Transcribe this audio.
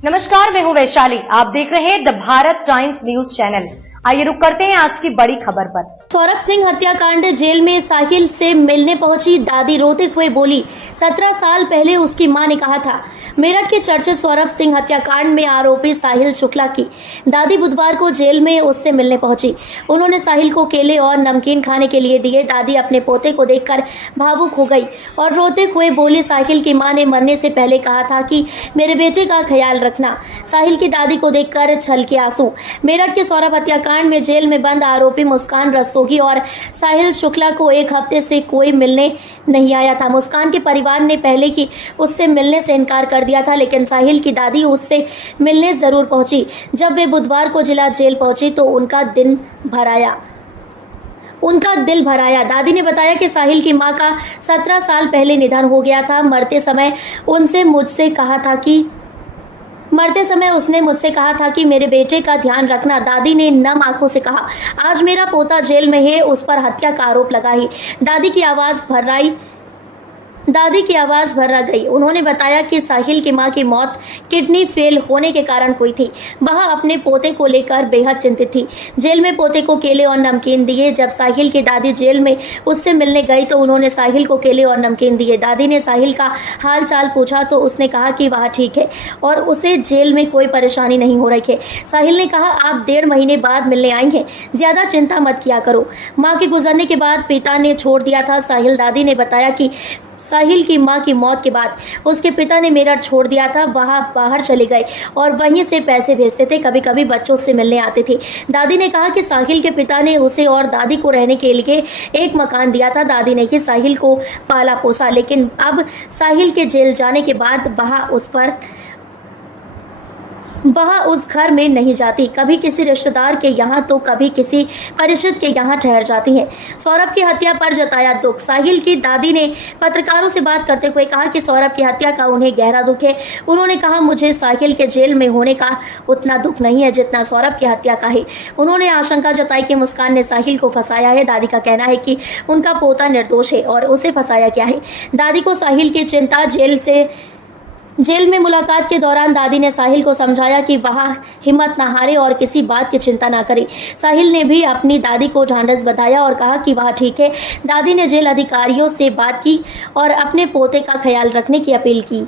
नमस्कार, मैं हूं वैशाली। आप देख रहे हैं the Bharat times news channel. आइए रुक करते हैं आज की बड़ी खबर पर। सौरभ सिंह हत्याकांड जेल में साहिल से मिलने पहुंची दादी रोते हुए बोली, 17 साल पहले उसकी मां ने कहा था। मेरठ के चर्चित सौरभ सिंह हत्याकांड में आरोपी साहिल शुक्ला की दादी बुधवार को जेल में उससे मिलने पहुंची। उन्होंने साहिल को केले और नमकीन खाने के लिए दिए। दादी अपने पोते को देखकर भावुक हो गई और रोते हुए बोली, साहिल की मां ने मरने से पहले कहा था कि मेरे बेटे का ख्याल रखना। साहिल की दादी को देखकर छलके आंसू। मेरठ के सौरभ हत्याकांड में जेल में बंद आरोपी मुस्कान रस्तोगी और साहिल शुक्ला को एक हफ्ते से कोई मिलने नहीं आया था। मुस्कान के परिवार ने पहले ही उससे मिलने से इनकार कर दिया था, लेकिन साहिल की दादी उससे मिलने जरूर पहुंची। जब वे बुधवार को जिला जेल पहुंची तो उनका दिल भर आया। दादी ने बताया कि साहिल की मां का 17 साल पहले निधन हो गया था। मरते समय उसने मुझसे कहा था कि मेरे बेटे का ध्यान रखना। दादी ने नम आंखों से कहा, आज मेरा पोता जेल में है, उस पर हत्या का आरोप लगा ही। दादी की आवाज भर गई। उन्होंने बताया कि साहिल की मां की मौत किडनी फेल होने के कारण हुई थी। वह अपने पोते को लेकर बेहद चिंतित थी। जेल में पोते को केले और नमकीन दिए। जब साहिल की दादी जेल में उससे मिलने गई तो उन्होंने साहिल को केले और नमकीन दिए। दादी ने साहिल का हाल चाल पूछा तो उसने कहा कि वह ठीक है और उसे जेल में कोई परेशानी नहीं हो रही है। साहिल ने कहा, आप 1.5 महीने बाद मिलने आई हैं, ज्यादा चिंता मत किया करो। मां के गुजरने के बाद पिता ने छोड़ दिया था साहिल। दादी ने बताया कि साहिल की मां की मौत के बाद उसके पिता ने मेरठ छोड़ दिया था। वहां बाहर चले गए और वहीं से पैसे भेजते थे, कभी कभी बच्चों से मिलने आते थे। दादी ने कहा कि साहिल के पिता ने उसे और दादी को रहने के लिए एक मकान दिया था। दादी ने ही साहिल को पाला पोसा, लेकिन अब साहिल के जेल जाने के बाद वह उस घर में नहीं जाती। कभी किसी रिश्तेदार के यहाँ तो कभी किसी परिचित के यहाँ ठहर जाती हैं। सौरभ की हत्या पर जताया दुख। साहिल की दादी ने पत्रकारों से बात करते हुए कहा कि सौरभ की हत्या का उन्हें गहरा दुख है। उन्होंने कहा, मुझे साहिल के जेल में होने का उतना दुख नहीं है जितना सौरभ की हत्या का है। उन्होंने आशंका जताई कि मुस्कान ने साहिल को फंसाया है। दादी का कहना है कि उनका पोता निर्दोष है और उसे फंसाया गया है। दादी को साहिल की चिंता। जेल में मुलाकात के दौरान दादी ने साहिल को समझाया कि वह हिम्मत न हारे और किसी बात की चिंता न करे। साहिल ने भी अपनी दादी को ढांढस बंधाया और कहा कि वह ठीक है। दादी ने जेल अधिकारियों से बात की और अपने पोते का ख्याल रखने की अपील की।